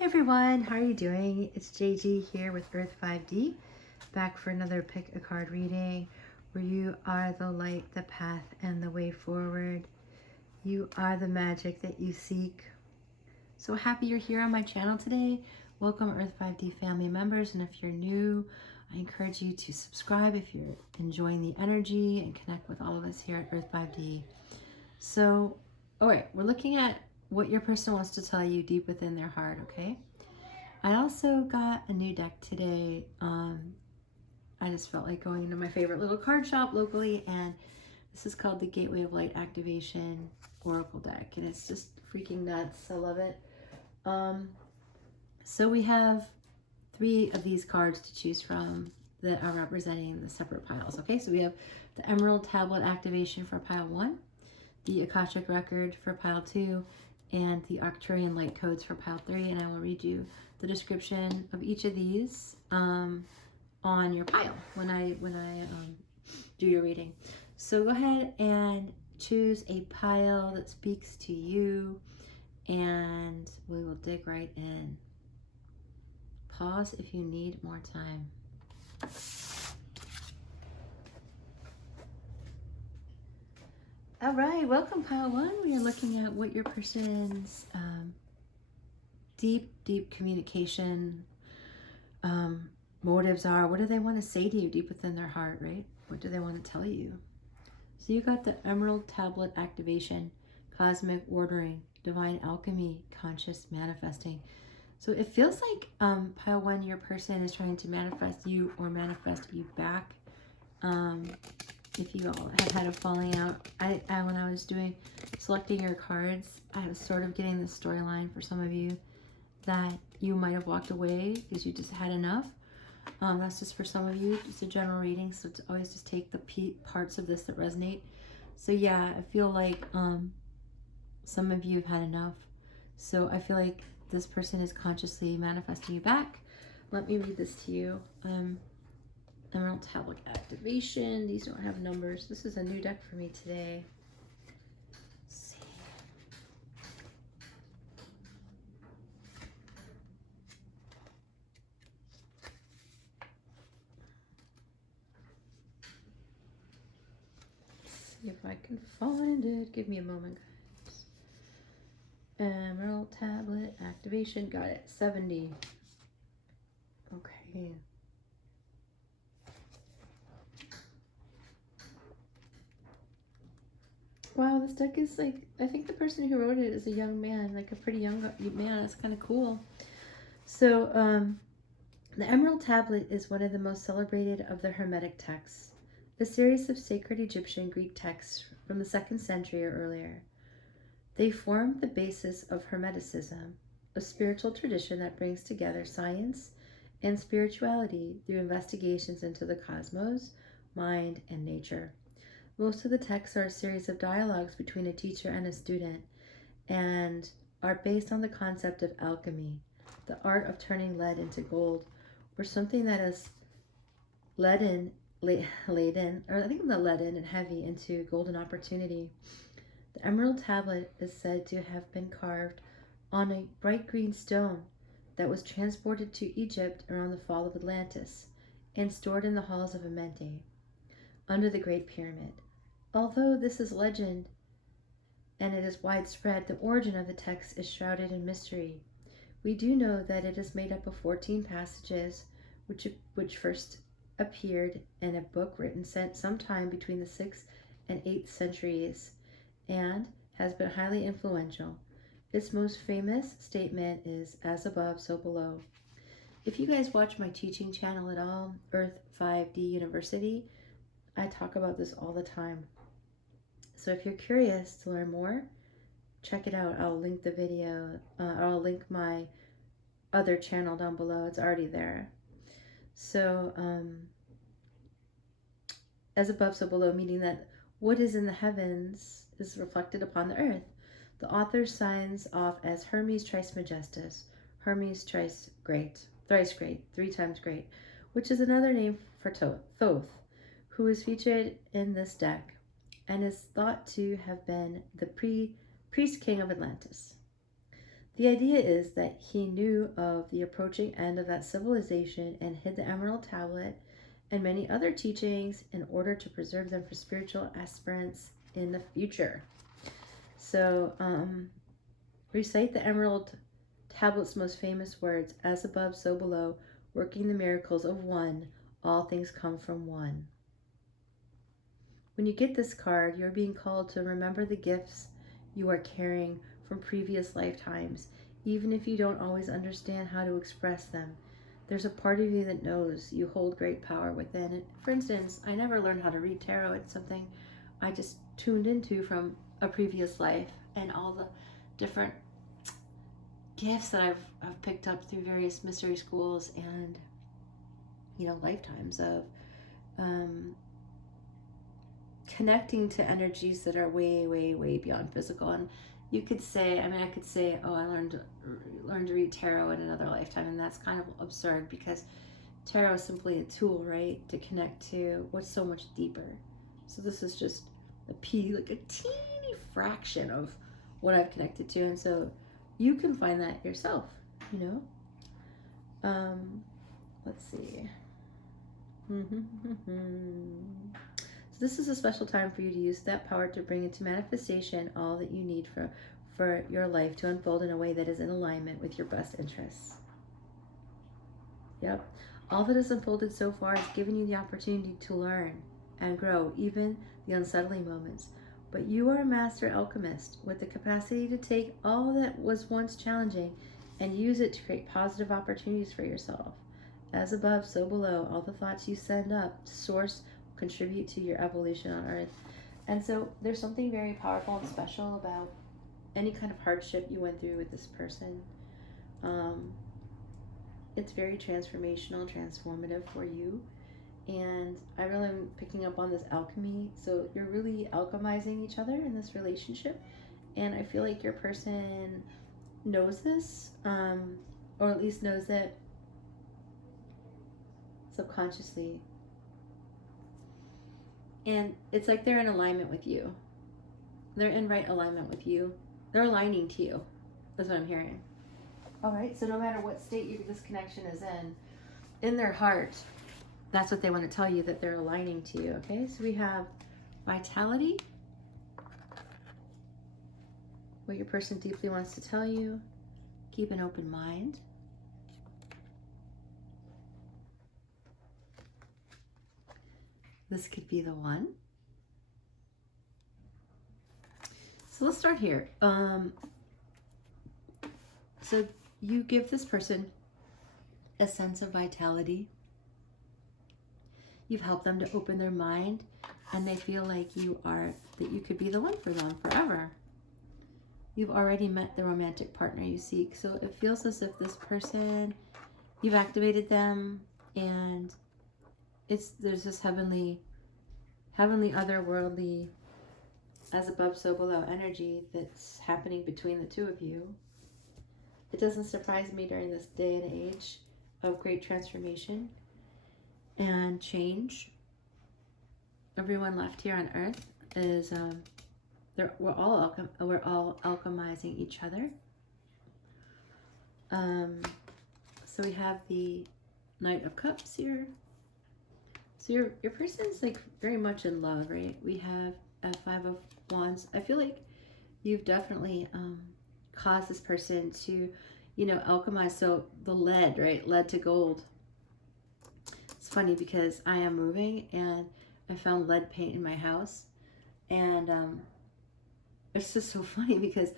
Hey everyone, how are you doing? It's JG here with Earth 5D, back for another pick a card reading where you are the light, the path, and the way forward. You are the magic that you seek. So happy you're here on my channel today. Welcome Earth 5D family members, and if you're new, I encourage you to subscribe if you're enjoying the energy and connect with all of us here at Earth 5D. So, all right, we're looking at what your person wants to tell you deep within their heart, okay? I also got a new deck today. I just felt like going into my favorite little card shop locally, and this is called the Gateway of Light Activation Oracle deck, and it's just freaking nuts. I love it. So we have 3 of these cards to choose from that are representing the separate piles, okay? So we have the Emerald Tablet Activation for pile 1, the Akashic Record for pile 2, and the Arcturian Light Codes for pile 3, and I will read you the description of each of these on your pile when I do your reading. So go ahead and choose a pile that speaks to you, and we will dig right in. Pause if you need more time. All right, welcome pile 1. We are looking at what your person's deep communication motives are. What do they want to say to you deep within their heart, right? What do they want to tell you? So you got the Emerald Tablet Activation, Cosmic Ordering, Divine Alchemy, Conscious Manifesting. So it feels like pile 1, your person is trying to manifest you or manifest you back. If you all have had a falling out, I when I was selecting your cards, I was sort of getting this storyline for some of you that you might have walked away because you just had enough. That's just for some of you, just a general reading, so to always just take the parts of this that resonate. So yeah, I feel like some of you have had enough. So I feel like this person is consciously manifesting you back. Let me read this to you. Emerald Tablet Activation. These don't have numbers. This is a new deck for me today. Let's see if I can find it. Give me a moment, guys. Emerald Tablet Activation. Got it. 70. Okay. Wow, this deck is like, I think the person who wrote it is a young man, like a pretty young man. That's kind of cool. So, the Emerald Tablet is one of the most celebrated of the Hermetic texts, a series of sacred Egyptian Greek texts from the 2nd century or earlier. They form the basis of Hermeticism, a spiritual tradition that brings together science and spirituality through investigations into the cosmos, mind, and nature. Most of the texts are a series of dialogues between a teacher and a student and are based on the concept of alchemy, the art of turning lead into gold, or something that is laden, or I think the leaden and heavy into golden opportunity. The Emerald Tablet is said to have been carved on a bright green stone that was transported to Egypt around the fall of Atlantis and stored in the halls of Amenti, under the Great Pyramid. Although this is legend and it is widespread, the origin of the text is shrouded in mystery. We do know that it is made up of 14 passages, which first appeared in a book written sometime between the 6th and 8th centuries and has been highly influential. Its most famous statement is, "As above, so below." If you guys watch my teaching channel at all, Earth 5D University, I talk about this all the time. So if you're curious to learn more, check it out. I'll link the video, I'll link my other channel down below. It's already there. So, as above, so below, meaning that what is in the heavens is reflected upon the earth. The author signs off as Hermes Trismegistus, Hermes thrice great, 3 times great, which is another name for Thoth, who is featured in this deck and is thought to have been the priest king of Atlantis. The idea is that he knew of the approaching end of that civilization and hid the Emerald Tablet and many other teachings in order to preserve them for spiritual aspirants in the future. So, recite the Emerald Tablet's most famous words, as above, so below, working the miracles of one, all things come from one. When you get this card, you're being called to remember the gifts you are carrying from previous lifetimes, even if you don't always understand how to express them. There's a part of you that knows you hold great power within it. For instance, I never learned how to read tarot. It's something I just tuned into from a previous life, and all the different gifts that I've picked up through various mystery schools and, you know, lifetimes of connecting to energies that are way, way, way beyond physical. And you could say, I could say, oh, I learned to read tarot in another lifetime, and that's kind of absurd because tarot is simply a tool, right, to connect to what's so much deeper. So this is just a teeny fraction of what I've connected to, and so you can find that yourself, you know. Let's see. So this is a special time for you to use that power to bring into manifestation all that you need for your life to unfold in a way that is in alignment with your best interests. Yep. All that has unfolded so far has given you the opportunity to learn and grow, even the unsettling moments. But you are a master alchemist with the capacity to take all that was once challenging and use it to create positive opportunities for yourself. As above, so below, all the thoughts you send up to source will contribute to your evolution on Earth. And so there's something very powerful and special about any kind of hardship you went through with this person. It's very transformational, transformative for you. And I really am picking up on this alchemy. So you're really alchemizing each other in this relationship. And I feel like your person knows this, or at least knows it subconsciously. And it's like they're in alignment with you. They're in right alignment with you. They're aligning to you. That's what I'm hearing. All right, so no matter what state this connection is in their heart, that's what they want to tell you, that they're aligning to you, okay? So we have vitality, what your person deeply wants to tell you. Keep an open mind. This could be the one. So let's start here. So you give this person a sense of vitality. You've helped them to open their mind, and they feel like that you could be the one for them forever. You've already met the romantic partner you seek. So it feels as if this person, you've activated them, and there's this heavenly, otherworldly, as above, so below energy that's happening between the two of you. It doesn't surprise me during this day and age of great transformation and change. Everyone left here on Earth is we're all alchemizing each other. So we have the Knight of Cups here. So your person's like very much in love, right? We have a Five of Wands. I feel like you've definitely caused this person to, alchemize. So the lead, right? Lead to gold. It's funny because I am moving and I found lead paint in my house, and it's just so funny because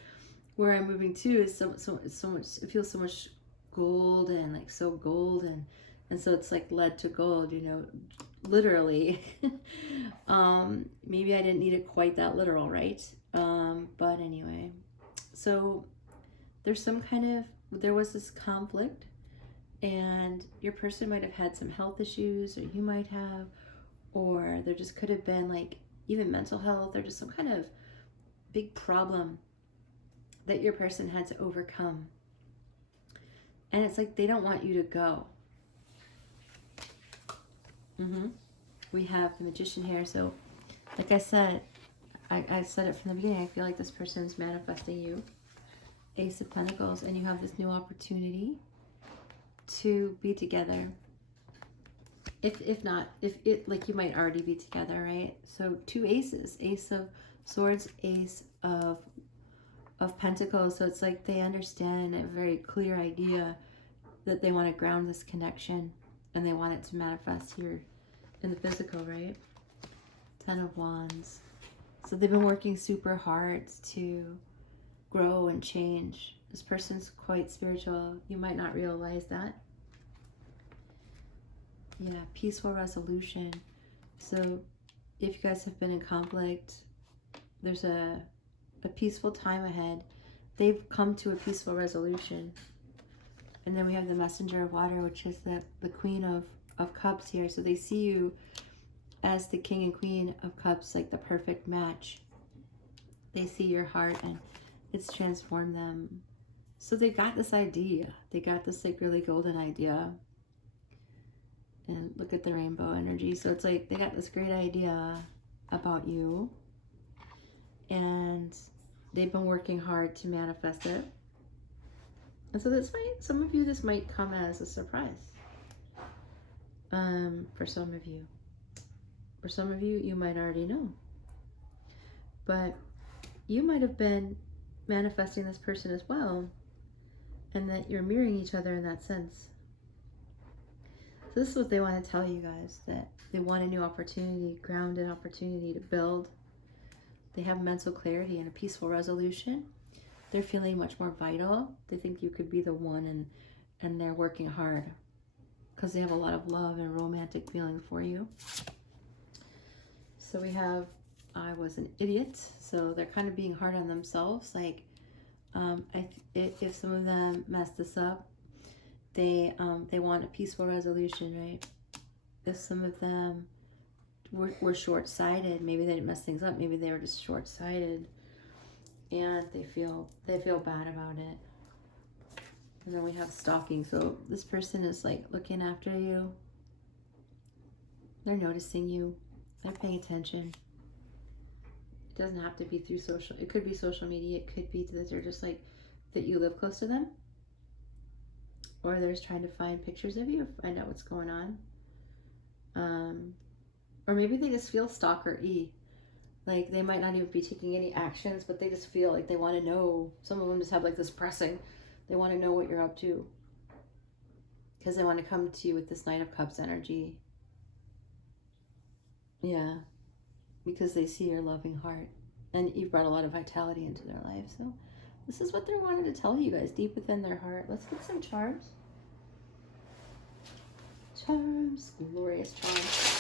where I'm moving to is so much. It feels so much gold and like so gold, and so it's like lead to gold, literally. Maybe I didn't need it quite that literal, right? But anyway, so there was this conflict, and your person might have had some health issues, or you might have, or there just could have been like even mental health, or just some kind of big problem that your person had to overcome. And it's like they don't want you to go. We have the Magician here. So like I said, I said it from the beginning, I feel like this person's manifesting you. Ace of Pentacles, and you have this new opportunity to be together. If not, if it, like, you might already be together, right? So 2 aces, Ace of Swords, Ace of Pentacles. So it's like they understand a very clear idea that they want to ground this connection, and they want it to manifest here in the physical, right? 10 of Wands. So they've been working super hard to grow and change. This person's quite spiritual. You might not realize that. Yeah, peaceful resolution. So if you guys have been in conflict, there's a peaceful time ahead. They've come to a peaceful resolution. And then we have the Messenger of Water, which is the Queen of Cups here. So they see you as the King and Queen of Cups, like the perfect match. They see your heart, and it's transformed them. So they got this idea. They got this like really golden idea. And look at the rainbow energy. So it's like they got this great idea about you, and they've been working hard to manifest it. And so this might, some of you, this might come as a surprise. For some of you. For some of you, you might already know. But you might have been manifesting this person as well, and that you're mirroring each other in that sense. So this is what they want to tell you guys, that they want a new opportunity, grounded opportunity to build. They have mental clarity and a peaceful resolution. They're feeling much more vital. They think you could be the one, and they're working hard because they have a lot of love and romantic feeling for you. So we have, I was an idiot. So they're kind of being hard on themselves. Like, if some of them mess this up, they want a peaceful resolution, right? If some of them were short-sighted, maybe they didn't mess things up, maybe they were just short-sighted, and they feel bad about it. And then we have stalking. So this person is like looking after you. They're noticing you. They're paying attention. It doesn't have to be through social. It could be social media. It could be that they're just like that you live close to them. Or they're just trying to find pictures of you, find out what's going on. Or maybe they just feel stalker-y. Like they might not even be taking any actions, but they just feel like they want to know. Some of them just have like this pressing. They want to know what you're up to. Because they want to come to you with this Knight of Cups energy. Yeah. Because they see your loving heart. And you've brought a lot of vitality into their life. So this is what they wanted to tell you guys deep within their heart. Let's get some charms. Charms. Glorious charms.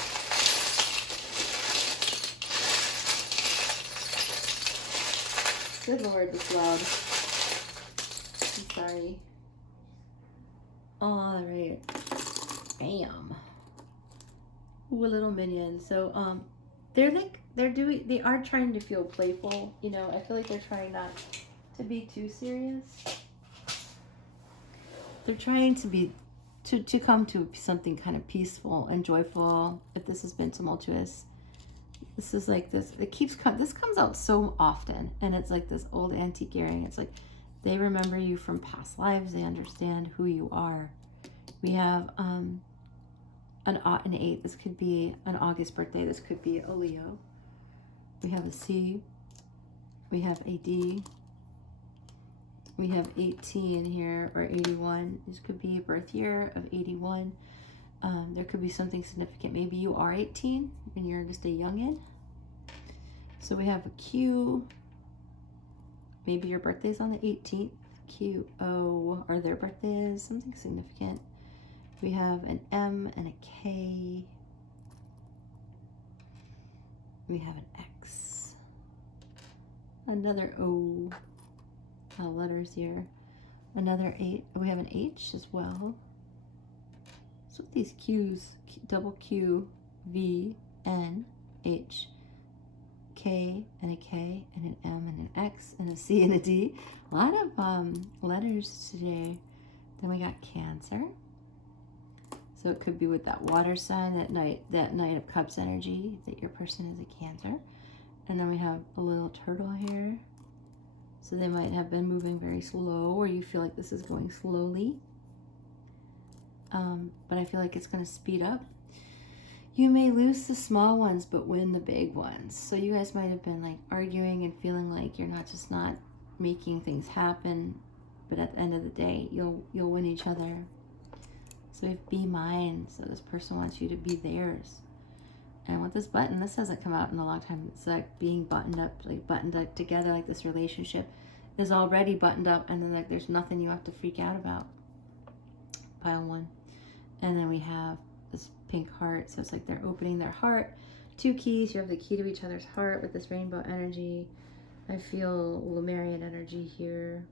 Good Lord, it's loud. I'm sorry. All right. Bam. Ooh, a little minion. So, they are trying to feel playful. You know, I feel like they're trying not to be too serious. They're trying to come to something kind of peaceful and joyful. If this has been tumultuous, this is like this. This comes out so often, and it's like this old antique earring. It's like they remember you from past lives. They understand who you are. We have an 8. This could be an August birthday. This could be a Leo. We have a C. We have a D. We have 18 here, or 81. This could be a birth year of 81. There could be something significant. Maybe you are 18 and you're just a youngin. So we have a Q. Maybe your birthday's on the 18th. Q, O, are their birthdays something significant? We have an M and a K. We have an X. Another O. Letters here. Another 8. We have an H as well. So these Q's, double Q, V, N, H, K, and a K, and an M, and an X, and a C, and a D. A lot of letters today. Then we got Cancer. So it could be with that water sign, that Knight of Cups energy, that your person is a Cancer. And then we have a little turtle here. So they might have been moving very slow, or you feel like this is going slowly. But I feel like it's going to speed up. You may lose the small ones, but win the big ones. So you guys might have been like arguing and feeling like you're not making things happen, but at the end of the day, you'll win each other. So we have be mine. So this person wants you to be theirs. And with this button, this hasn't come out in a long time. It's like being buttoned up together, like this relationship is already buttoned up, and then like there's nothing you have to freak out about. Pile 1. And then we have this pink heart. So it's like they're opening their heart. 2 keys. You have the key to each other's heart with this rainbow energy. I feel Lemurian energy here.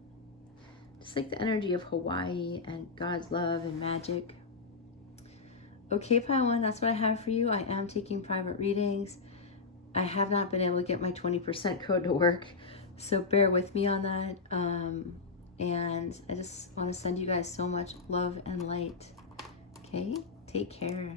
Just like the energy of Hawaii and God's love and magic. Okay, pile 1, that's what I have for you. I am taking private readings. I have not been able to get my 20% code to work, so bear with me on that. And I just want to send you guys so much love and light. Okay, take care.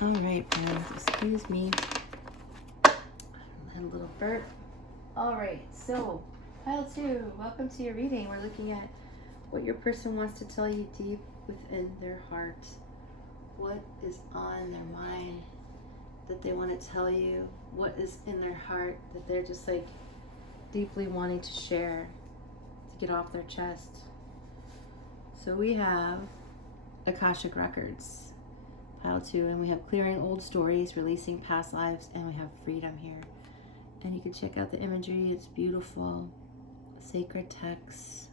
All right, friends, excuse me. I had a little burp. All right, so pile 2, welcome to your reading. We're looking at what your person wants to tell you deep within their heart. What is on their mind that they want to tell you? What is in their heart that they're just like deeply wanting to share, to get off their chest? So we have Akashic Records. Pile 2, and we have clearing old stories, releasing past lives, and we have freedom here. And you can check out the imagery, it's beautiful. Sacred texts.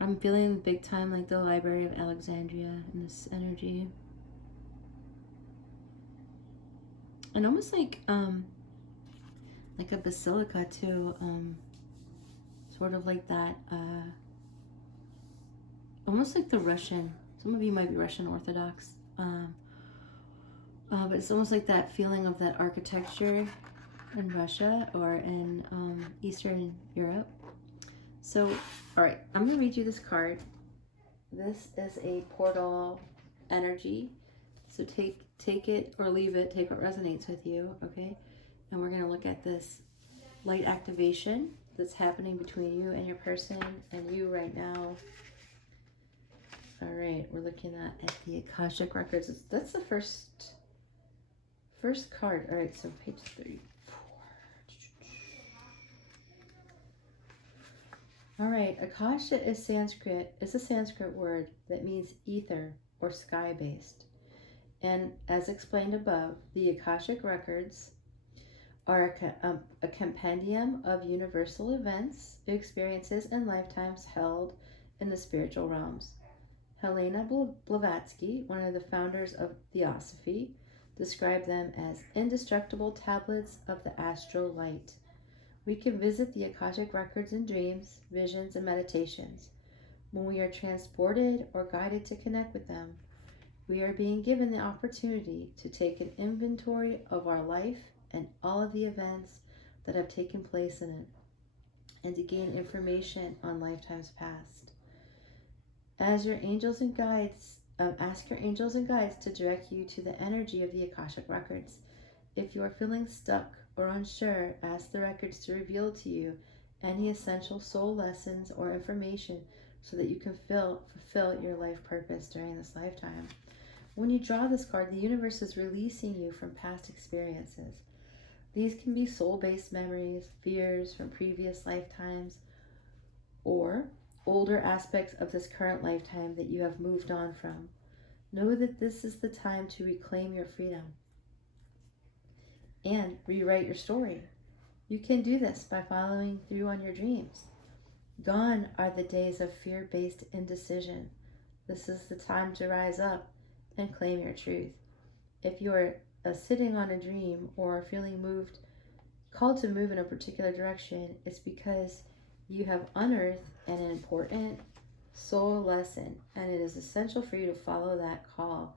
I'm feeling big time like the Library of Alexandria in this energy. And almost like a basilica too, sort of like that, almost like the Russian. Some of you might be Russian Orthodox, but it's almost like that feeling of that architecture in Russia or in Eastern Europe. So, all right, I'm going to read you this card. This is a portal energy. So take it or leave it. Take what resonates with you, okay? And we're going to look at this light activation that's happening between you and your person and you right now. All right, we're looking at the Akashic Records. That's the first card. All right, so page 34. All right, Akasha is a Sanskrit word that means ether or sky-based. And as explained above, the Akashic Records are a compendium of universal events, experiences, and lifetimes held in the spiritual realms. Helena Blavatsky, one of the founders of Theosophy, described them as indestructible tablets of the astral light. We can visit the Akashic Records in dreams, visions, and meditations. When we are transported or guided to connect with them, we are being given the opportunity to take an inventory of our life and all of the events that have taken place in it, and to gain information on lifetimes past. As your angels and guides, ask your angels and guides to direct you to the energy of the Akashic Records. If you are feeling stuck or unsure, ask the records to reveal to you any essential soul lessons or information so that you can fulfill your life purpose during this lifetime. When you draw this card, the universe is releasing you from past experiences. These can be soul-based memories, fears from previous lifetimes, or older aspects of this current lifetime that you have moved on from. Know that this is the time to reclaim your freedom and rewrite your story. You can do this by following through on your dreams. Gone are the days of fear-based indecision. This is the time to rise up and claim your truth. If you are sitting on a dream or feeling called to move in a particular direction, it's because you have unearthed an important soul lesson, and it is essential for you to follow that call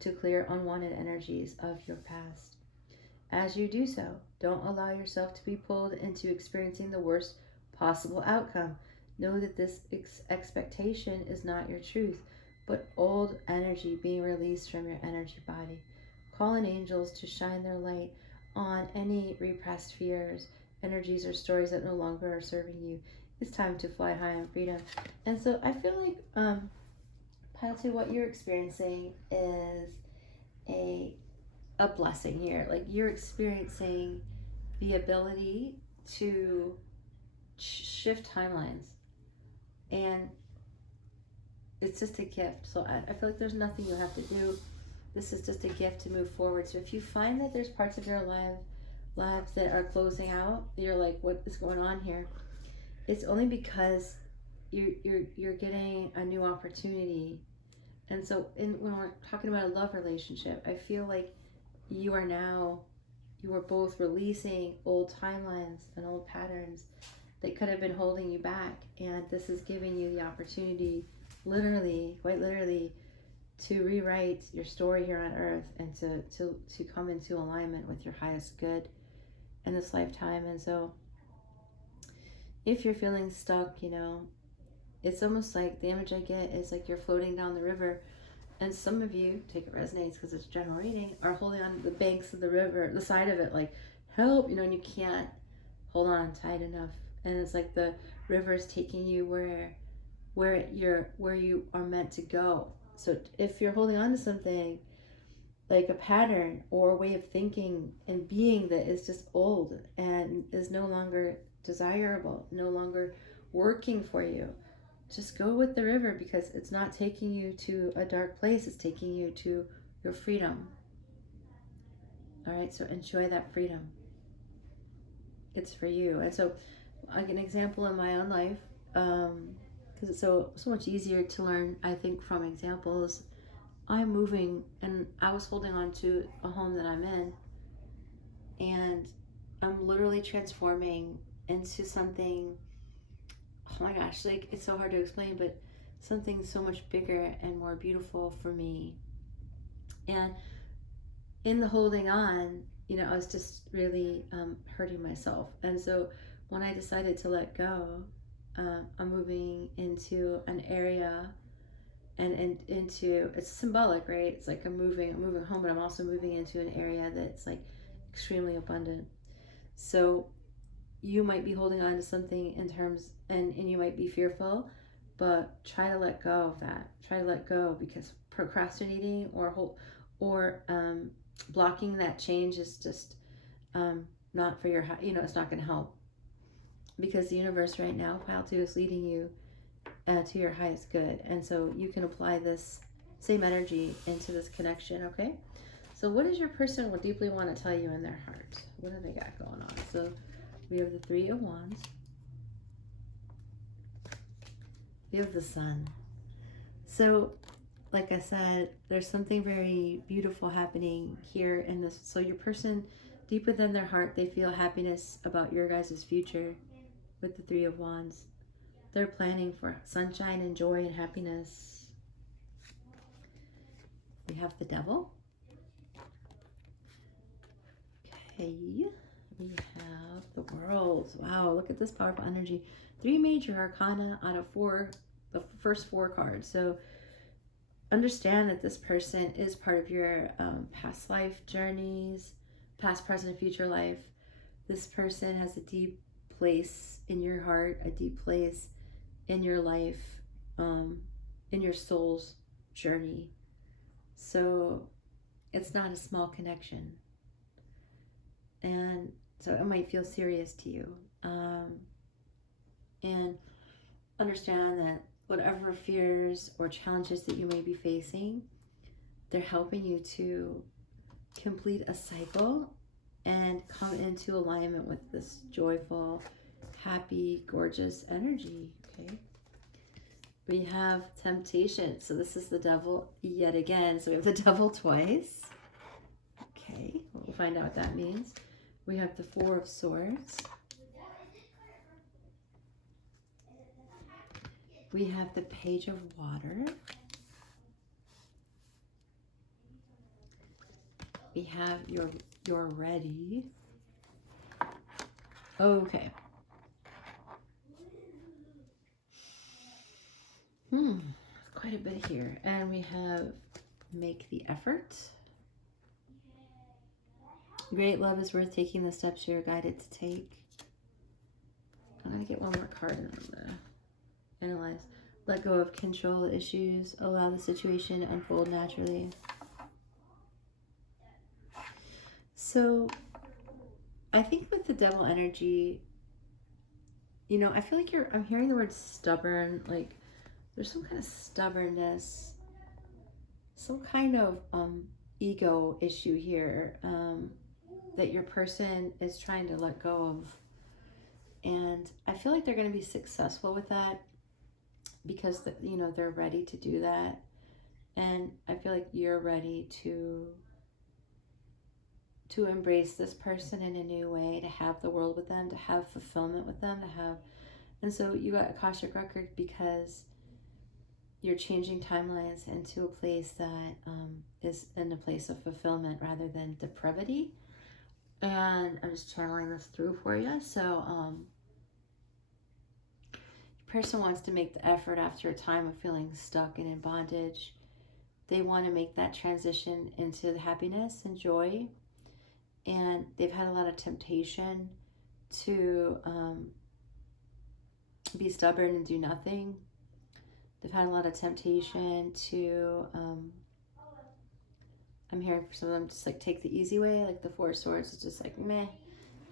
to clear unwanted energies of your past. As you do so, don't allow yourself to be pulled into experiencing the worst possible outcome. Know that this expectation is not your truth, but old energy being released from your energy body. Call in angels to shine their light on any repressed fears, energies, or stories that no longer are serving you. It's time to fly high in freedom. And so I feel like, Pile 2, what you're experiencing is a blessing here. Like, you're experiencing the ability to shift timelines, and it's just a gift. So I feel like there's nothing you have to do. This is just a gift to move forward. So if you find that there's parts of your lives that are closing out, you're like, what is going on here? It's only because you're getting a new opportunity. And so when we're talking about a love relationship, I feel like you are both releasing old timelines and old patterns that could have been holding you back. And this is giving you the opportunity, literally, quite literally, to rewrite your story here on earth and to come into alignment with your highest good in this lifetime. And so if you're feeling stuck, it's almost like the image I get is like you're floating down the river, and some of you, take it resonates because it's general reading, are holding on to the banks of the river, the side of it, like, help, and you can't hold on tight enough. And it's like the river is taking you where you are meant to go. So if you're holding on to something like a pattern or a way of thinking and being that is just old and is no longer desirable, no longer working for you, just go with the river, because it's not taking you to a dark place. It's taking you to your freedom. All right, so enjoy that freedom. It's for you. And so, like, an example in my own life, because it's so much easier to learn, I think, from examples. I'm moving, and I was holding on to a home that I'm in, and I'm literally transforming into something, oh my gosh, like, it's so hard to explain, but something so much bigger and more beautiful for me. And in the holding on, I was just really hurting myself. And so when I decided to let go, I'm moving into an area and into, it's symbolic, right? It's like I'm moving home, but I'm also moving into an area that's like extremely abundant. So you might be holding on to something in terms, and you might be fearful, but try to let go of that. Try to let go, because procrastinating or blocking that change is just not for your, it's not going to help, because the universe right now, Pile 2, is leading you to your highest good. And so you can apply this same energy into this connection, okay? So what does your person will deeply want to tell you in their heart? What do they got going on? So we have the Three of Wands. We have the Sun. So, like I said, there's something very beautiful happening here in this. So your person, deep within their heart, they feel happiness about your guys' future with the Three of Wands. They're planning for sunshine and joy and happiness. We have the Devil. Okay. We have the World. Wow, look at this powerful energy. 3 major arcana out of 4, the first 4 cards. So understand that this person is part of your past life journeys, past, present, future life. This person has a deep place in your heart, a deep place in your life, in your soul's journey. So it's not a small connection. And so it might feel serious to you. And understand that whatever fears or challenges that you may be facing, they're helping you to complete a cycle and come into alignment with this joyful, happy, gorgeous energy. Okay. We have temptation. So this is the devil yet again. So we have the devil twice. Okay. We'll find out what that means. We have the Four of Swords. We have the Page of Water. We have you're ready. Okay. Quite a bit here. And we have make the effort. Great love is worth taking the steps you're guided to take. I'm going to get one more card and I'm going to analyze. Let go of control issues. Allow the situation to unfold naturally. So I think with the devil energy, you know, I feel like I'm hearing the word stubborn. Like there's some kind of stubbornness, some kind of ego issue here that your person is trying to let go of. And I feel like they're going to be successful with that because, you know, they're ready to do that. And I feel like you're ready to embrace this person in a new way, to have the world with them, to have fulfillment with them, and so you got Akashic Record because you're changing timelines into a place that is in a place of fulfillment rather than depravity. And I'm just channeling this through for you. So your person wants to make the effort after a time of feeling stuck and in bondage. They want to make that transition into the happiness and joy. And they've had a lot of temptation to be stubborn and do nothing. They've had a lot of temptation to, I'm hearing for some of them just like take the easy way, like the Four of Swords is just like, meh,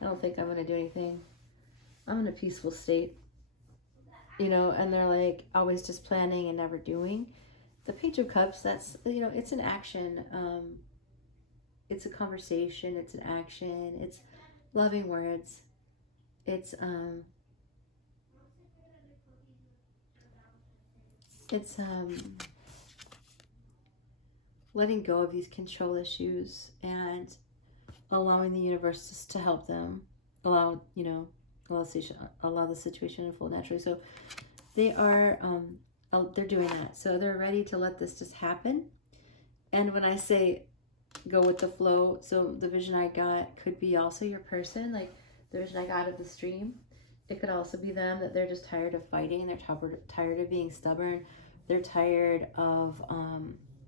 I don't think I'm going to do anything. I'm in a peaceful state, you know, and they're like always just planning and never doing. The Page of Cups, that's, you know, it's an action. It's a conversation, it's an action, it's loving words, it's letting go of these control issues and allowing the universe to help them, allow the situation to unfold naturally. So they are, they're doing that. So they're ready to let this just happen. And when I say go with the flow, so the vision I got could be also your person, like the vision I got of the stream. It could also be them, that they're just tired of fighting, they're tired of being stubborn, they're tired of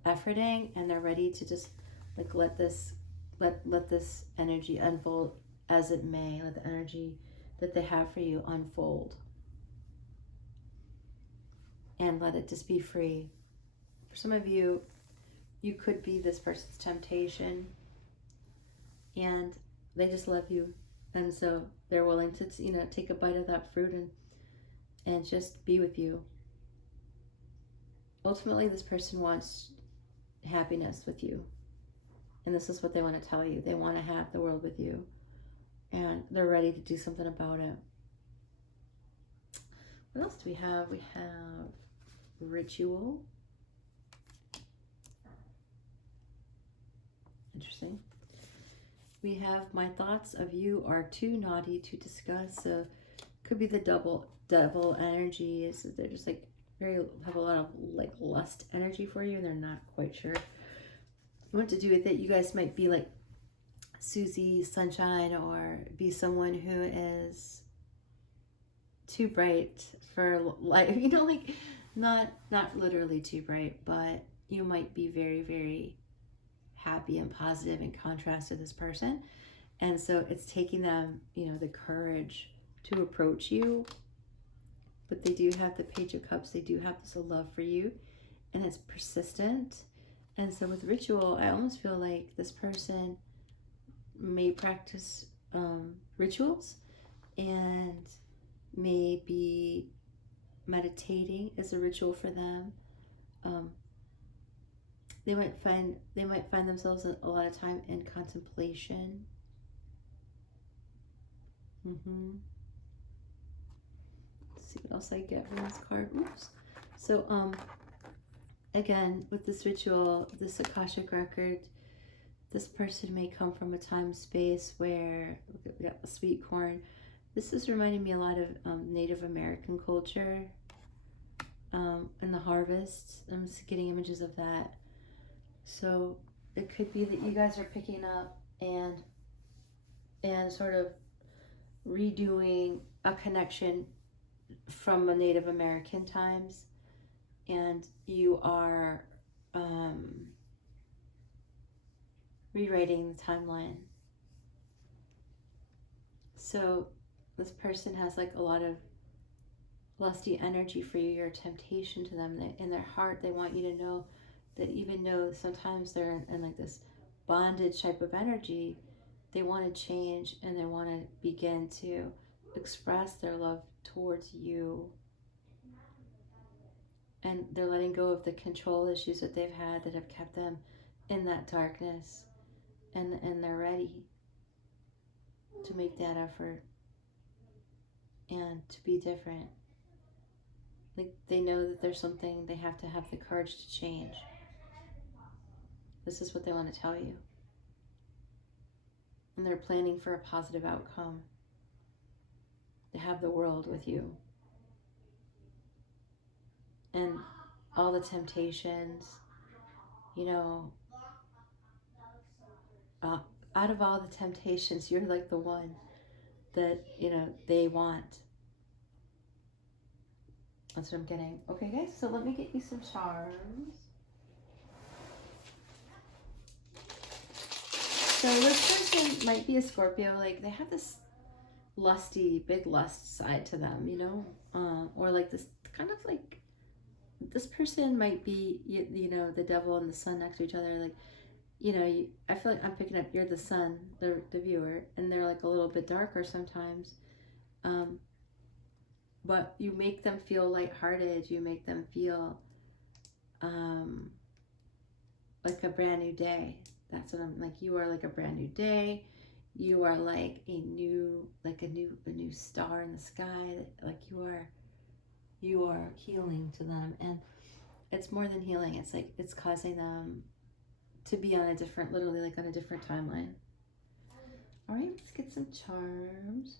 efforting, and they're ready to just like let this energy unfold as it may. Let the energy that they have for you unfold and let it just be free. For some of you, you could be this person's temptation and they just love you, and so they're willing to, you know, take a bite of that fruit and just be with you. Ultimately, this person wants happiness with you, and this is what they want to tell you. They want to have the world with you, and they're ready to do something about it. What else do we have? We have ritual. Interesting. We have my thoughts of you are too naughty to discuss. So could be the devil energy. Is they're just like have a lot of like lust energy for you, and they're not quite sure what to do with it. You guys might be like Susie Sunshine, or be someone who is too bright for life. You know, like not literally too bright, but you might be very, very happy and positive in contrast to this person. And so it's taking them, you know, the courage to approach you. But they do have the Page of Cups. They do have this love for you, and it's persistent. And so with ritual, I almost feel like this person may practice rituals and may be meditating is a ritual for them. They might find themselves a lot of time in contemplation. Let's see what else I get from this card. Oops. So again, with this ritual, this Akashic record, this person may come from a time space where we got the sweet corn. This is reminding me a lot of Native American culture and the harvest. I'm just getting images of that. So it could be that you guys are picking up and sort of redoing a connection from a Native American times, and you are rewriting the timeline. So this person has like a lot of lusty energy for you. You're a temptation to them. In their heart, they want you to know that even though sometimes they're in like this bondage type of energy, they want to change and they want to begin to express their love towards you. And they're letting go of the control issues that they've had that have kept them in that darkness. And they're ready to make that effort and to be different. Like they know that there's something they have to have the courage to change. This is what they want to tell you. And they're planning for a positive outcome. They have the world with you. And all the temptations, you know, out of all the temptations, you're like the one that, you know, they want. That's what I'm getting. Okay, guys, so let me get you some charms. So this person might be a Scorpio. Like they have this lusty, big lust side to them, you know, or like this kind of like, this person might be, you know, the devil and the sun next to each other. Like, you know, I feel like I'm picking up, you're the sun, the viewer, and they're like a little bit darker sometimes. But you make them feel lighthearted. You make them feel like a brand new day. That's what I'm like. You are like a brand new day. You are like a new star in the sky. Like you are healing to them, and it's more than healing. It's like it's causing them to be on a different, literally like on a different timeline. All right, let's get some charms.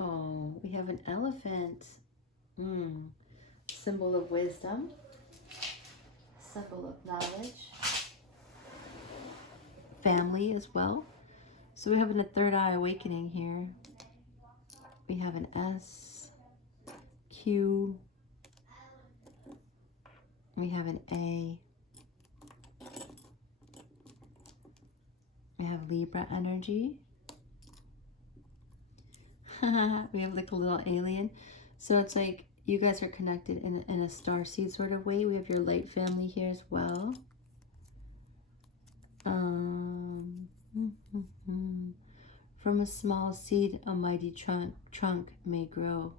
Oh, we have an elephant. Symbol of wisdom. Symbol of knowledge. Family as well. So we have a third eye awakening here. We have an S, Q. We have an A. We have Libra energy. We have like a little alien. So it's like you guys are connected in a starseed sort of way. We have your light family here as well. From a small seed, a mighty trunk may grow.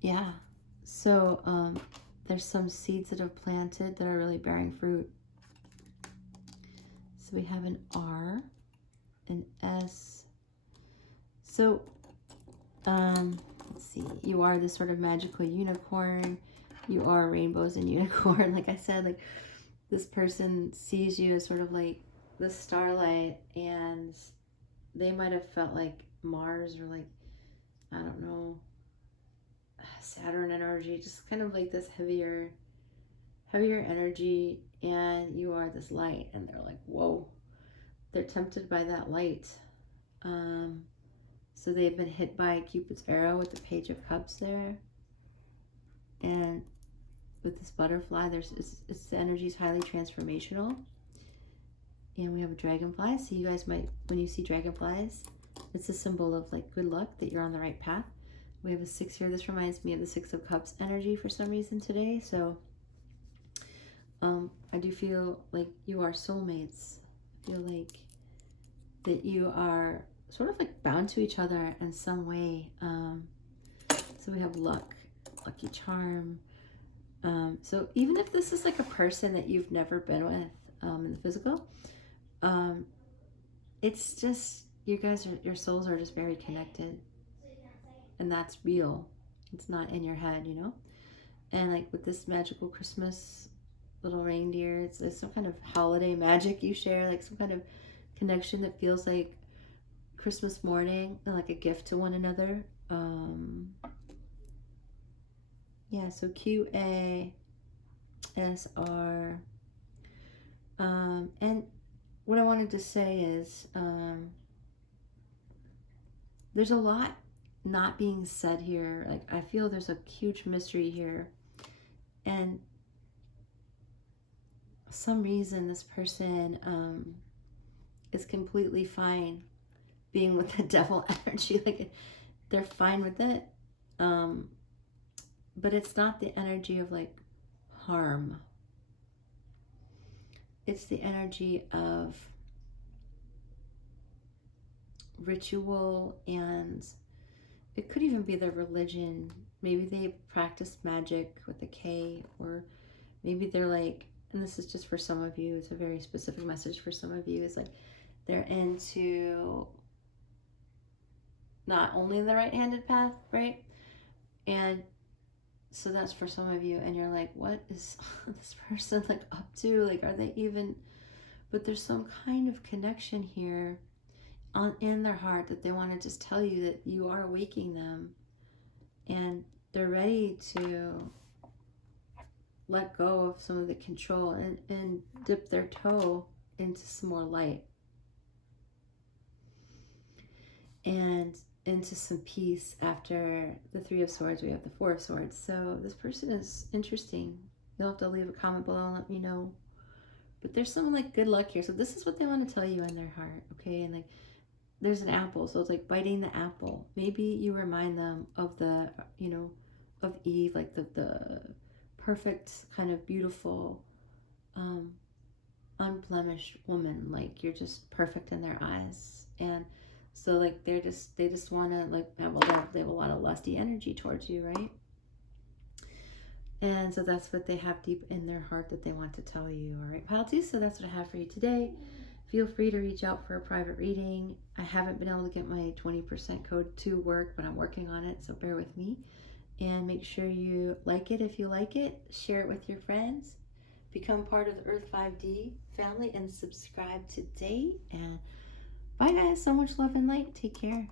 Yeah. So there's some seeds that have planted that are really bearing fruit. So we have an R, an S. So let's see, you are this sort of magical unicorn. You are rainbows and unicorn. Like I said, like this person sees you as sort of like the starlight, and they might have felt like Mars or like, I don't know, Saturn energy, just kind of like this heavier energy, and you are this light, and they're like, whoa, they're tempted by that light. So they've been hit by Cupid's arrow with the Page of Cups there, and with this butterfly, its energy is highly transformational. And we have a dragonfly. So you guys might, when you see dragonflies, it's a symbol of like good luck, that you're on the right path. We have a 6 here. This reminds me of the 6 of Cups energy for some reason today. So I do feel like you are soulmates. I feel like that you are sort of like bound to each other in some way. So we have luck, lucky charm. So even if this is like a person that you've never been with in the physical, it's just you guys are, your souls are just very connected, and that's real. It's not in your head, you know. And like with this magical Christmas little reindeer, it's some kind of holiday magic you share, like some kind of connection that feels like Christmas morning and like a gift to one another. Yeah, so QASR. And what I wanted to say is there's a lot not being said here. Like I feel there's a huge mystery here, and for some reason this person is completely fine being with the devil energy. Like they're fine with it, but it's not the energy of like harm. It's the energy of ritual, and it could even be their religion. Maybe they practice magic with a K, or maybe they're like, and this is just for some of you, it's a very specific message for some of you, is like they're into not only the right-handed path, right? And so that's for some of you, and you're like, what is this person like up to? Like, are they even, but there's some kind of connection here in their heart that they want to just tell you that you are waking them, and they're ready to let go of some of the control and dip their toe into some more light and into some peace. After the 3 of Swords, we have the 4 of Swords. So this person is interesting. You'll have to leave a comment below and let me know. But there's some like good luck here. So this is what they want to tell you in their heart, okay? And like there's an apple, so it's like biting the apple. Maybe you remind them of the, you know, of Eve, like the perfect kind of beautiful, unblemished woman. Like you're just perfect in their eyes, and so like they just want to like they have a lot of lusty energy towards you, right? And so that's what they have deep in their heart that they want to tell you. All right, Pile 2, so that's what I have for you today. Feel free to reach out for a private reading. I haven't been able to get my 20% code to work, but I'm working on it, so bear with me. And make sure you like it if you like it. Share it with your friends. Become part of the Earth 5D family and subscribe today. And bye guys, so much love and light. Take care.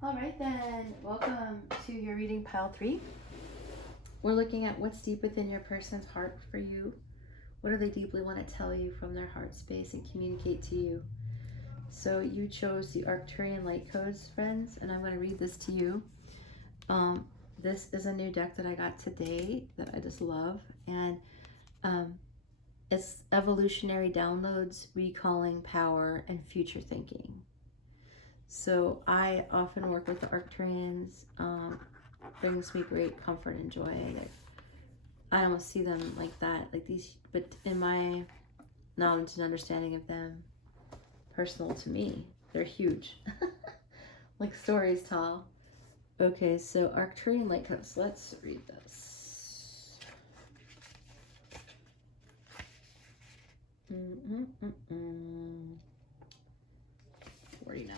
All right then, welcome to your reading, Pile 3. We're looking at what's deep within your person's heart for you. What do they deeply want to tell you from their heart space and communicate to you? So you chose the Arcturian Light Codes, friends, and I'm going to read this to you. This is a new deck that I got today that I just love, and it's Evolutionary Downloads, Recalling Power, and Future Thinking. So I often work with the Arcturians. Brings me great comfort and joy. I almost see them like that, like these, but in my knowledge and understanding of them, personal to me, they're huge. Like stories tall. Okay, so Arcturian Light Codes. Let's read this. 49.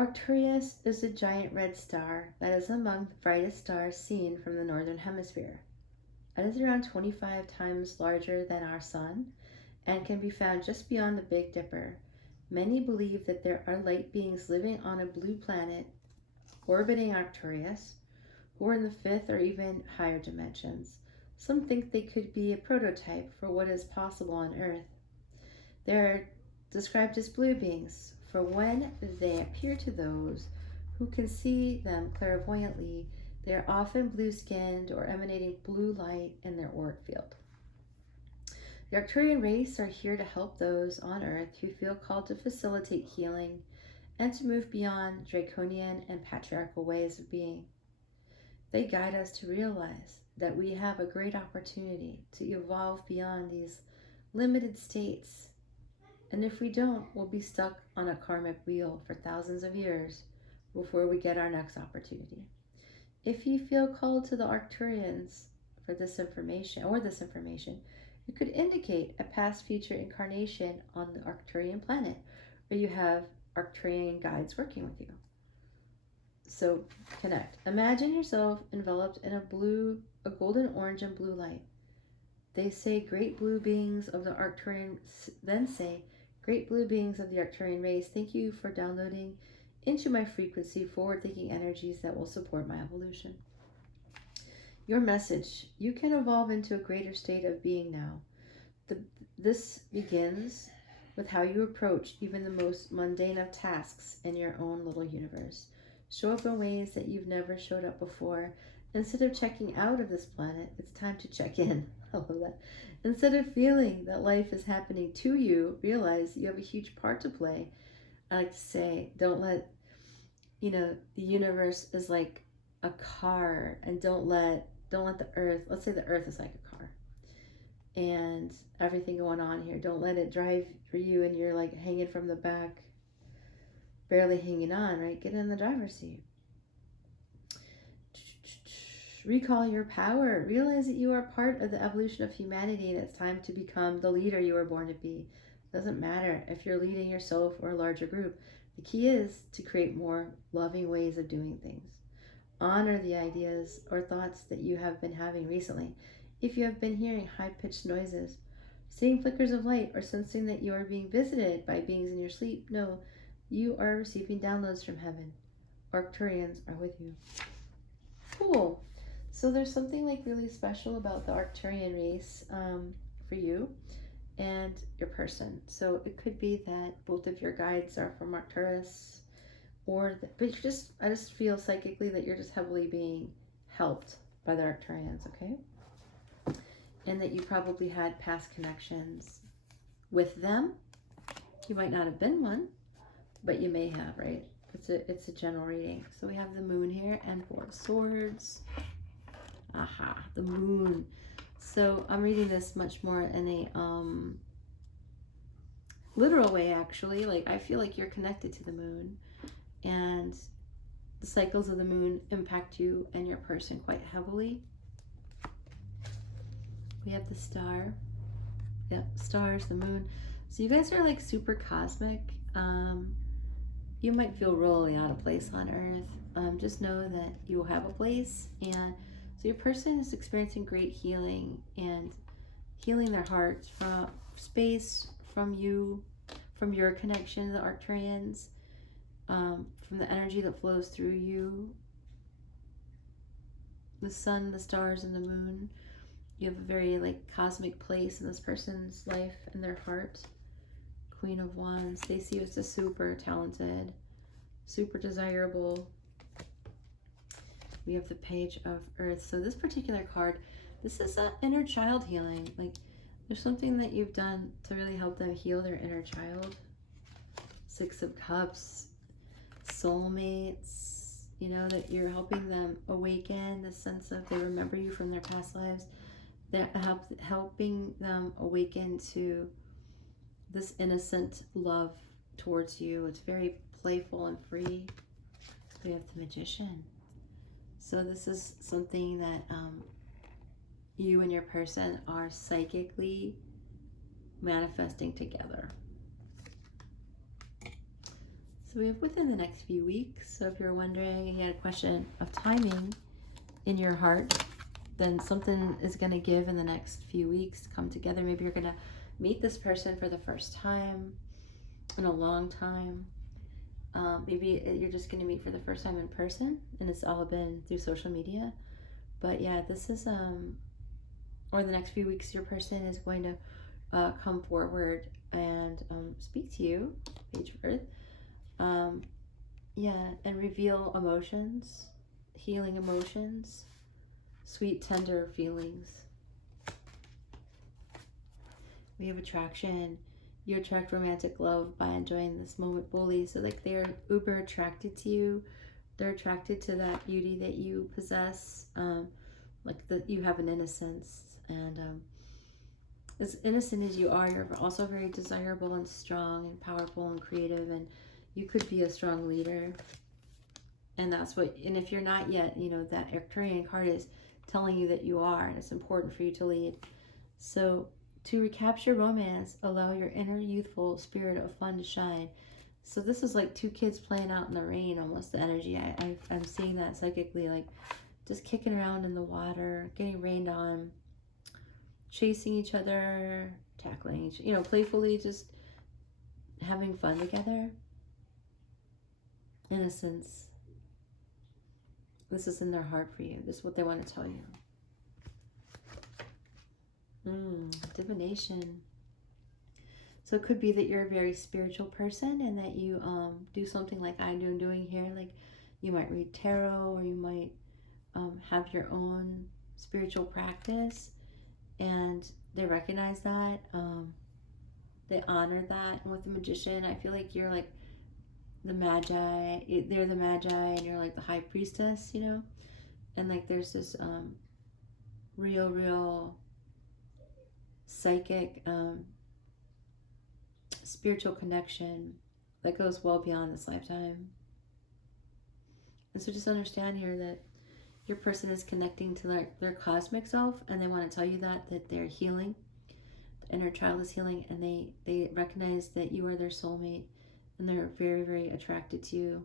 Arcturus is a giant red star that is among the brightest stars seen from the northern hemisphere. It is around 25 times larger than our sun and can be found just beyond the Big Dipper. Many believe that there are light beings living on a blue planet orbiting Arcturus who are in the fifth or even higher dimensions. Some think they could be a prototype for what is possible on Earth. They are described as blue beings, for when they appear to those who can see them clairvoyantly, they are often blue-skinned or emanating blue light in their auric field. The Arcturian race are here to help those on Earth who feel called to facilitate healing and to move beyond draconian and patriarchal ways of being. They guide us to realize that we have a great opportunity to evolve beyond these limited states. And if we don't, we'll be stuck on a karmic wheel for thousands of years before we get our next opportunity. If you feel called to the Arcturians for this information, it could indicate a past future incarnation on the Arcturian planet, where you have Arcturian guides working with you. So connect. Imagine yourself enveloped in a golden, orange, and blue light. They say great blue beings of the Arcturian, then say, great blue beings of the Arcturian race, thank you for downloading into my frequency forward-thinking energies that will support my evolution. Your message: you can evolve into a greater state of being now. This begins with how you approach even the most mundane of tasks in your own little universe. Show up in ways that you've never showed up before. Instead of checking out of this planet, it's time to check in. I love that. Instead of feeling that life is happening to you, realize you have a huge part to play. I like to say, don't let, the universe is like a car, and don't let the earth, let's say the earth is like a car, and everything going on here, don't let it drive for you and you're like hanging from the back, barely hanging on, right? Get in the driver's seat. Recall your power. Realize that you are part of the evolution of humanity, and it's time to become the leader you were born to be. It doesn't matter if you're leading yourself or a larger group. The key is to create more loving ways of doing things. Honor the ideas or thoughts that you have been having recently. If you have been hearing high-pitched noises, seeing flickers of light, or sensing that you are being visited by beings in your sleep, know you are receiving downloads from heaven. Arcturians are with you. Cool. So there's something like really special about the Arcturian race for you and your person. So it could be that both of your guides are from Arcturus, but I just feel psychically that you're just heavily being helped by the Arcturians, okay? And that you probably had past connections with them. You might not have been one, but you may have, right? It's a general reading. So we have the moon here and 4 of swords. Aha, the moon. So I'm reading this much more in a literal way, actually. Like, I feel like you're connected to the moon, and the cycles of the moon impact you and your person quite heavily. We have the star. Yep, stars, the moon. So you guys are like super cosmic. You might feel really out of place on Earth. Just know that you will have a place, and so your person is experiencing great healing and healing their hearts from space, from you, from your connection to the Arcturians, from the energy that flows through you, the sun, the stars, and the moon. You have a very like cosmic place in this person's life and their heart. Queen of Wands. They see you as a super talented, super desirable. We have the Page of Earth. So this particular card, this is an inner child healing. Like, there's something that you've done to really help them heal their inner child. 6 of Cups, soulmates, that you're helping them awaken the sense of they remember you from their past lives. They're helping them awaken to this innocent love towards you. It's very playful and free. We have the Magician. So this is something that you and your person are psychically manifesting together. So we have within the next few weeks. So if you're wondering, you had a question of timing in your heart, then something is going to give in the next few weeks, come together. Maybe you're going to meet this person for the first time in a long time. Maybe you're just going to meet for the first time in person, and it's all been through social media. But yeah, this is, or the next few weeks, your person is going to come forward and speak to you, page of Earth. Yeah, and reveal emotions, healing emotions, sweet, tender feelings. We have attraction. You attract romantic love by enjoying this moment fully. So like they're uber attracted to you. They're attracted to that beauty that you possess. Like that you have an innocence. And as innocent as you are, you're also very desirable and strong and powerful and creative. And you could be a strong leader. And that's what, and if you're not yet, you know, that Arcturian card is telling you that you are, and it's important for you to lead. So to recapture romance, allow your inner youthful spirit of fun to shine. So this is like two kids playing out in the rain, almost the energy. I'm seeing that psychically, like just kicking around in the water, getting rained on, chasing each other, tackling each, you know, playfully, just having fun together. Innocence. This is in their heart for you. This is what they want to tell you. Divination. So it could be that you're a very spiritual person and that you do something like I'm doing here. Like you might read tarot, or you might have your own spiritual practice, and they recognize that. They honor that. And with the magician, I feel like you're like the magi. They're the magi and you're like the high priestess, you know? And like there's this real psychic spiritual connection that goes well beyond this lifetime. And so just understand here that your person is connecting to their cosmic self, and they want to tell you that they're healing. The inner child is healing, and they recognize that you are their soulmate, and they're very, very attracted to you.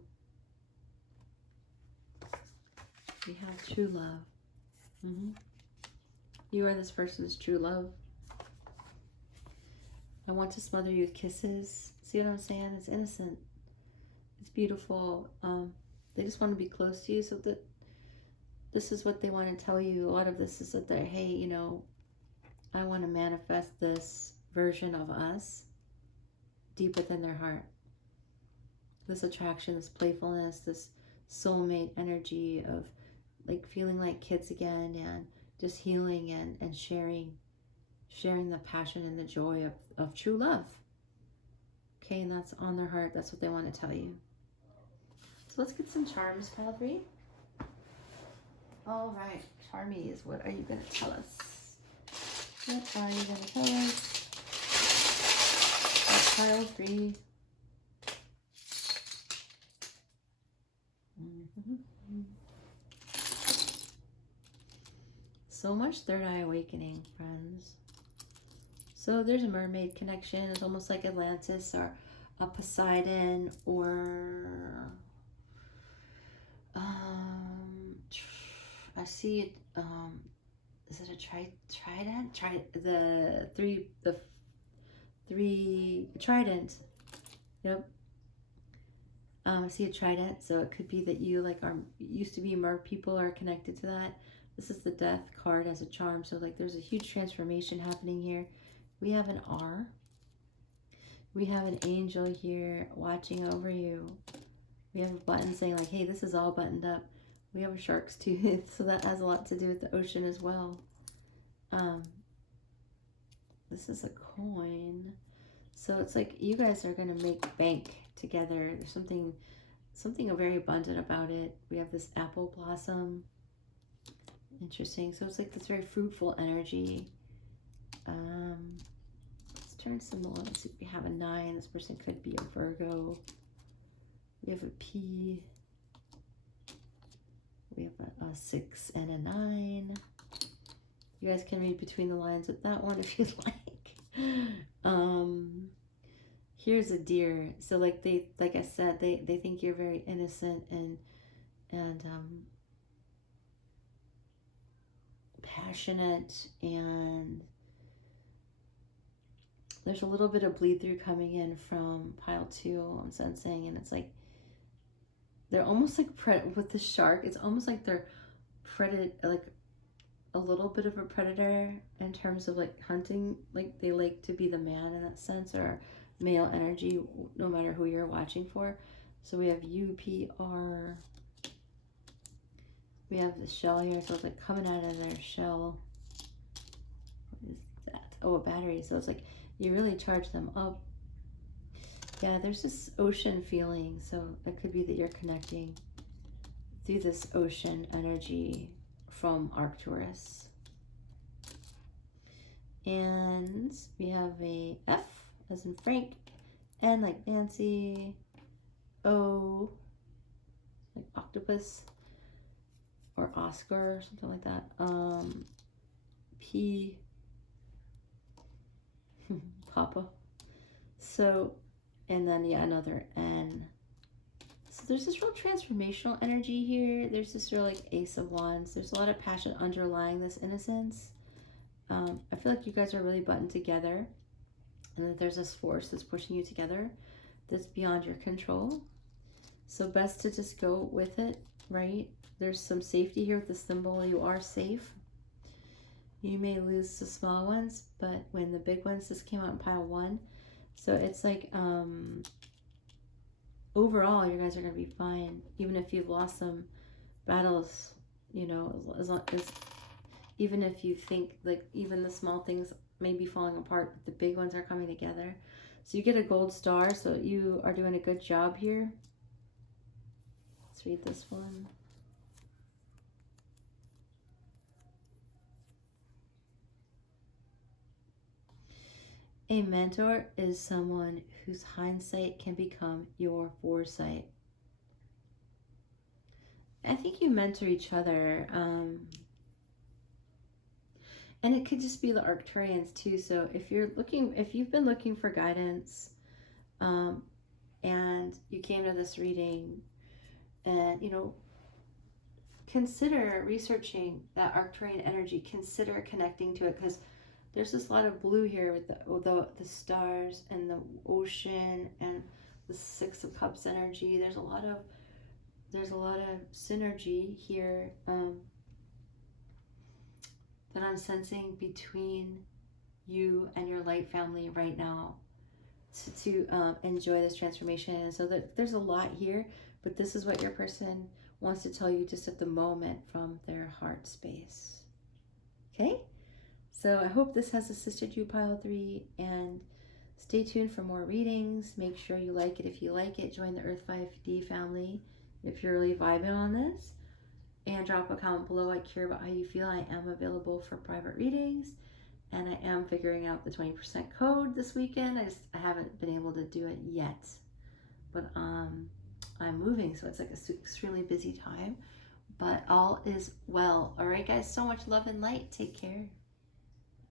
We have true love. You are this person's true love. I want to smother you with kisses. See what I'm saying? It's innocent. It's beautiful. They just want to be close to you. So that this is what they want to tell you. A lot of this is that they're, hey, you know, I want to manifest this version of us deep within their heart. This attraction, this playfulness, this soulmate energy of like feeling like kids again, and just healing and sharing the passion and the joy of true love. Okay, and that's on their heart. That's what they want to tell you. So let's get some charms, pile 3. All right, charmies, what are you going to tell us? What are you going to tell us? Pile 3. So much third eye awakening, friends. So there's a mermaid connection. It's almost like Atlantis or a Poseidon, or I see it. Is it a trident? The three trident. Yep. I see a trident, so it could be that you like used to be mer people are connected to that. This is the death card as a charm, so like there's a huge transformation happening here. We have an R. We have an angel here watching over you. We have a button saying like, hey, this is all buttoned up. We have a shark's tooth, so that has a lot to do with the ocean as well. This is a coin. So it's like you guys are going to make bank together. There's something very abundant about it. We have this apple blossom. Interesting. So it's like this very fruitful energy. Let's turn some more. Let's see if we have a 9. This person could be a Virgo. We have a P. We have a 6 and a 9. You guys can read between the lines with that one if you'd like. here's a deer. So like like I said, they think you're very innocent and passionate, and there's a little bit of bleed through coming in from pile 2, I'm sensing, and it's like they're almost like with the shark. It's almost like they're like a little bit of a predator in terms of like hunting. Like they like to be the man in that sense, or male energy, no matter who you're watching for. So we have UPR. We have the shell here, so it's like coming out of their shell. What is that? Oh, a battery. So it's like you really charge them up. Yeah, there's this ocean feeling, so it could be that you're connecting through this ocean energy from Arcturus. And we have a F as in Frank, N like Nancy, O like octopus or Oscar or something like that. P Papa. So, and then yeah, another N. So there's this real transformational energy here. There's this real like Ace of Wands. There's a lot of passion underlying this innocence. I feel like you guys are really buttoned together, and that there's this force that's pushing you together that's beyond your control. So best to just go with it, right? There's some safety here with the symbol. You are safe. You may lose the small ones, but when the big ones just came out in pile 1. So it's like overall you guys are going to be fine, even if you've lost some battles, you know, as long as, even if you think like even the small things may be falling apart, but the big ones are coming together. So you get a gold star, so you are doing a good job here. Let's read this one. A mentor is someone whose hindsight can become your foresight. I think you mentor each other. And it could just be the Arcturians too. So if you've been looking for guidance, and you came to this reading, and you know, consider researching that Arcturian energy. Consider connecting to it, because there's this lot of blue here with the stars and the ocean and the 6 of Cups energy. There's a lot of synergy here. That I'm sensing between you and your light family right now to enjoy this transformation. And so there's a lot here, but this is what your person wants to tell you just at the moment from their heart space. Okay? So I hope this has assisted you, pile 3, and stay tuned for more readings. Make sure you like it if you like it. Join the Earth 5D family if you're really vibing on this. And drop a comment below. I care about how you feel. I am available for private readings, and I am figuring out the 20% code this weekend. I haven't been able to do it yet, but I'm moving, so it's like an extremely busy time, but all is well. All right, guys, so much love and light. Take care.